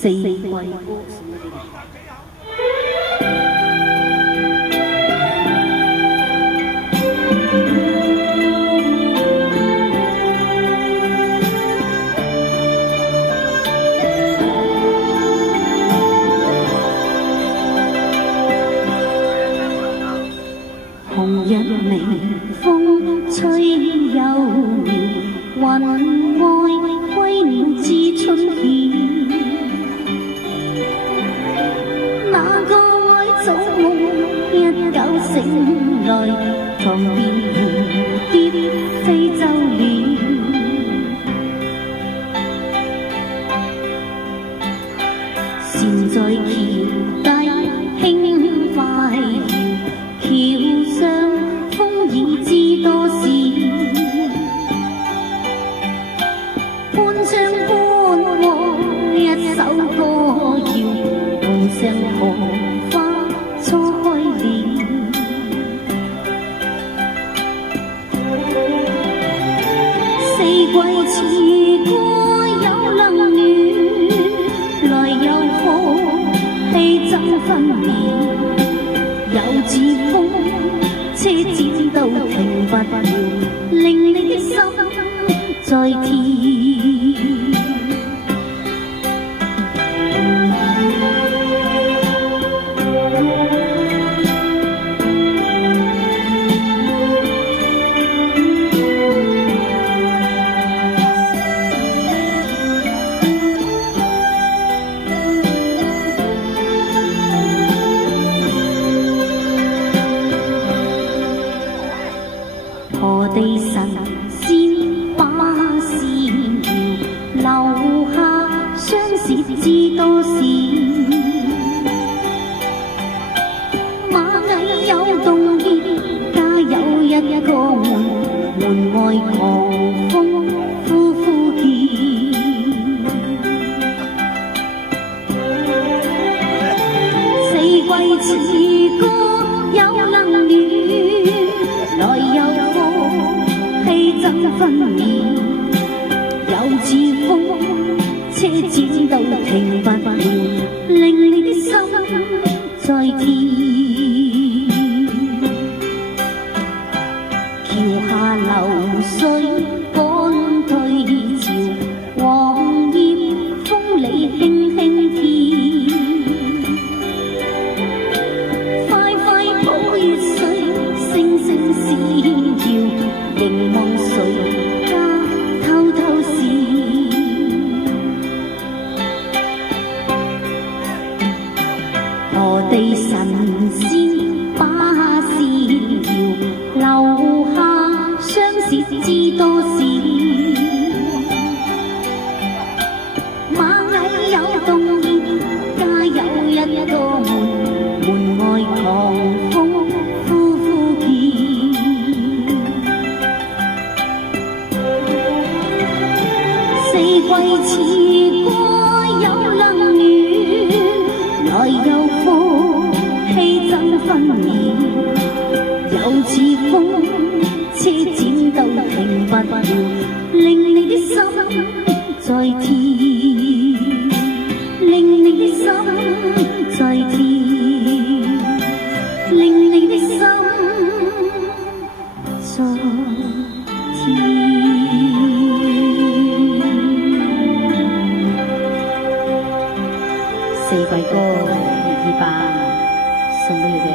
四季歌。紅日微風吹幽渺，雲外歸鳥知春曉。那個愛早夢一覺醒來，床邊蝴蝶飛走了。船在橋底輕快搖，橋上風已知多少。半唱半和一首歌謠，半聲荷花初開了。四季似歌有冷暖，來又可氣爭分秒。有似風車展到停不了，令你的心在跳。何地神仙把線搖，留下相識知多少。螞蟻有動意，家有一個門，門外狂風呼呼叫。四季似歌有冷暖，來又氣爭分秒。有似風車展到停不了，令你的心在跳。橋下流水趕退潮，黃葉風裏輕輕飄。快快抱月水，星星閃耀，凝望誰家偷偷笑。何地神仙把線搖，留下相識知多少。螞蟻有動意，家有一個門，門外狂風呼呼叫。四季似歌有冷暖，來又可氣爭分秒。有似風車展到停不了，令你的心在跳，令你的心在跳，令你的心在跳。四季歌粵語版送俾你哋。